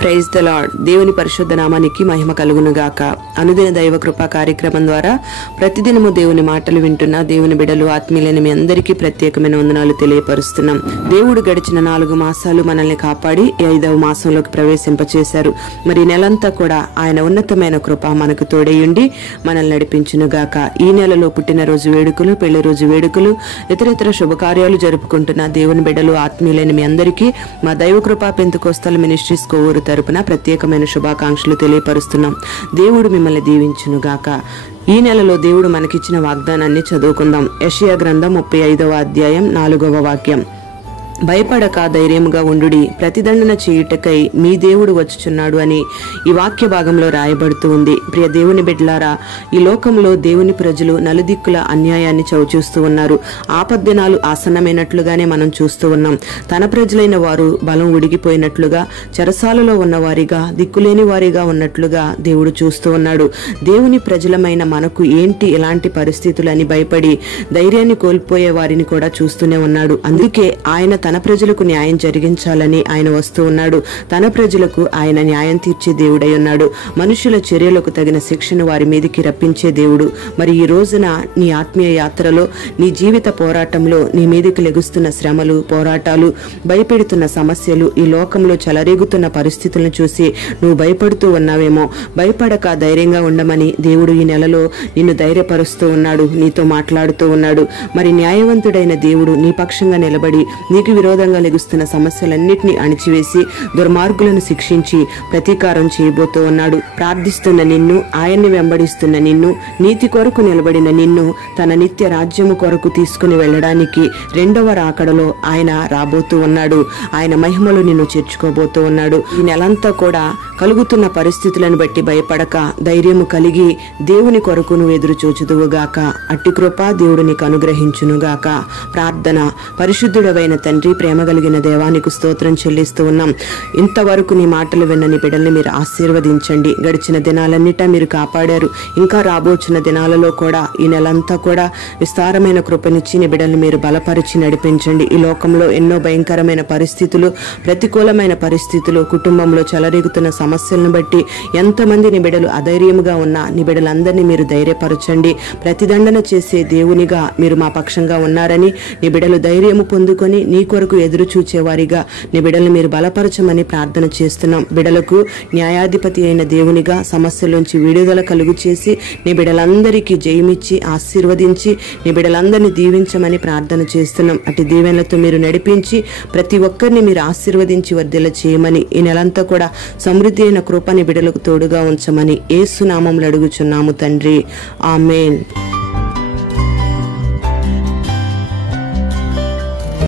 Praise the lord. దేవుని పరిశుద్ధ నామానికి మహిమ కలుగును గాక. అనుదిన దైవ కృపా కార్యక్రమం ద్వారా ప్రతిదినము దేవుని మాటలు వింటున్న దేవుని బిడ్డలు ఆత్మీయులైన మీ అందరికీ ప్రత్యేకమైన వందనాలు తెలియపరుస్తున్నాం. దేవుడు గడిచిన 4 మాసాలు మనల్ని కాపాడి 5వ మాసంలోకి ప్రవేశింపచేశారు. మరి నెలంతా కూడా ఆయన ఉన్నతమైన కృప మనకు తోడయుండి మనల్ని నడిపించును గాక. ఈ నెలలో పుట్టినరోజు వేడుకలు, పెళ్లి రోజు వేడుకలు, ఇతర శుభకార్యాలు జరుపుకుంటున్న దేవుని బిడ్డలు ఆత్మీయులైన మీ అందరికీ మా దైవ కృపా పెంతెకోస్తల్ మినిస్ట్రీస్ కోవూరు తరపున ప్రత్యేకమైన శుభాకాంక్షలు తెలియపరుస్తున్నాం. దేవుడు మిమ్మల్ని దీవించును గాక. ఈ నెలలో దేవుడు మనకిచ్చిన వాగ్దానాన్ని చదువుకుందాం. యెషయా గ్రంథం 35వ అధ్యాయం 4వ వాక్యం. భయపడక ధైర్యముగా ఉండుడి, ప్రతిదండన చేయుటకై మీ దేవుడు వచ్చుచున్నాడు అని ఈ వాక్య భాగంలో రాయబడుతూ ఉంది. ప్రియ దేవుని బిడ్డలారా, ఈ లోకంలో దేవుని ప్రజలు నలుదిక్కుల అన్యాయాన్ని చవిచూస్తూ ఉన్నారు. ఆపద్దినాలు ఆసన్నమైనట్లుగానే మనం చూస్తూ ఉన్నాం. తన ప్రజలైన వారు బలం ఉడిగిపోయినట్లుగా, చెరసాలలో ఉన్నవారిగా, దిక్కులేని వారిగా ఉన్నట్లుగా దేవుడు చూస్తూ ఉన్నాడు. దేవుని ప్రజలమైన మనకు ఏంటి ఇలాంటి పరిస్థితులు అని భయపడి ధైర్యాన్ని కోల్పోయే వారిని కూడా చూస్తూనే ఉన్నాడు. అందుకే ఆయన తన ప్రజలకు న్యాయం జరిగించాలని ఆయన వస్తూ ఉన్నాడు. తన ప్రజలకు ఆయన న్యాయం తీర్చే దేవుడై ఉన్నాడు. మనుషుల చర్యలకు తగిన శిక్షను వారి మీదకి రప్పించే దేవుడు. మరి ఈ రోజున నీ ఆత్మీయ యాత్రలో, నీ జీవిత పోరాటంలో నీ మీదకి లెగుస్తున్న శ్రమలు, పోరాటాలు, భయపెడుతున్న సమస్యలు, ఈ లోకంలో చెలరేగుతున్న పరిస్థితులను చూసి నువ్వు భయపడుతూ ఉన్నావేమో. భయపడక ధైర్యంగా ఉండమని దేవుడు ఈ నెలలో నిన్ను ధైర్యపరుస్తూ ఉన్నాడు, నీతో మాట్లాడుతూ ఉన్నాడు. మరి న్యాయవంతుడైన దేవుడు నీ పక్షంగా నిలబడి నీకు విరోధంగా లెగుస్తున్న సమస్యలన్నిటినీ అణిచివేసి దుర్మార్గులను శిక్షించి ప్రతీకారం చేయబోతూ ఉన్నాడు. ప్రార్థిస్తున్న నిన్ను, ఆయన్ని వెంబడిస్తున్న నిన్ను, నీతి కొరకు నిలబడిన నిన్ను తన నిత్య రాజ్యము కొరకు తీసుకుని వెళ్ళడానికి 2వ రాకడలో ఆయన రాబోతూ ఉన్నాడు. ఆయన మహిమలో నిన్ను చేర్చుకోబోతూ ఉన్నాడు. ఈ నెలంతా కూడా కలుగుతున్న పరిస్థితులను బట్టి భయపడక ధైర్యము కలిగి దేవుని కొరకు నువ్వు ఎదురు చూచుదువుగాక. అట్టి కృప దేవుడు నీకు అనుగ్రహించునుగాక. ప్రార్థన. పరిశుద్ధుడవైన తండ్రి, ప్రేమ కలిగిన దేవానికి స్తోత్రం చెల్లిస్తూ ఉన్నాం. ఇంతవరకు నీ మాటలు విన్న నీ బిడ్డల్ని మీరు ఆశీర్వదించండి. గడిచిన దినాలన్నిటా మీరు కాపాడారు. ఇంకా రాబోచిన దినాలలో కూడా ఈ నెలంతా కూడా విస్తారమైన కృపనిచ్చి నీ బిడ్డల్ని మీరు బలపరిచి నడిపించండి. ఈ లోకంలో ఎన్నో భయంకరమైన పరిస్థితులు, ప్రతికూలమైన పరిస్థితులు, కుటుంబంలో చెలరేగుతున్న సమస్యలను బట్టి ఎంతమంది నీ బిడ్డలు అధైర్యముగా ఉన్నా నీ బిడ్డలందరినీ మీరు ధైర్యపరచండి. ప్రతిదండన చేసే దేవునిగా మీరు మా పక్షంగా ఉన్నారని నీ బిడ్డలు ధైర్యము పొందుకొని నీ కొరకు ఎదురు చూచేవారిగా నీ బిడ్డలు మీరు బలపరచమని ప్రార్థన చేస్తున్నాం. బిడ్డలకు న్యాయాధిపతి అయిన దేవునిగా సమస్యలోంచి విడుదల కలుగు చేసి నీ బిడ్డలందరికీ జయమిచ్చి ఆశీర్వదించి నీ బిడ్డలందరినీ దీవించమని ప్రార్థన చేస్తున్నాం. అటు దీవెనలతో మీరు నడిపించి ప్రతి ఒక్కరిని మీరు ఆశీర్వదించి వర్ధిల్ల చేయమని, ఈ నెలంతా కూడా సమృద్ధి అయిన కృపని బిడ్డలకు తోడుగా ఉంచమని యేసు నామములో అడుగుచున్నాము తండ్రి. ఆమేన్.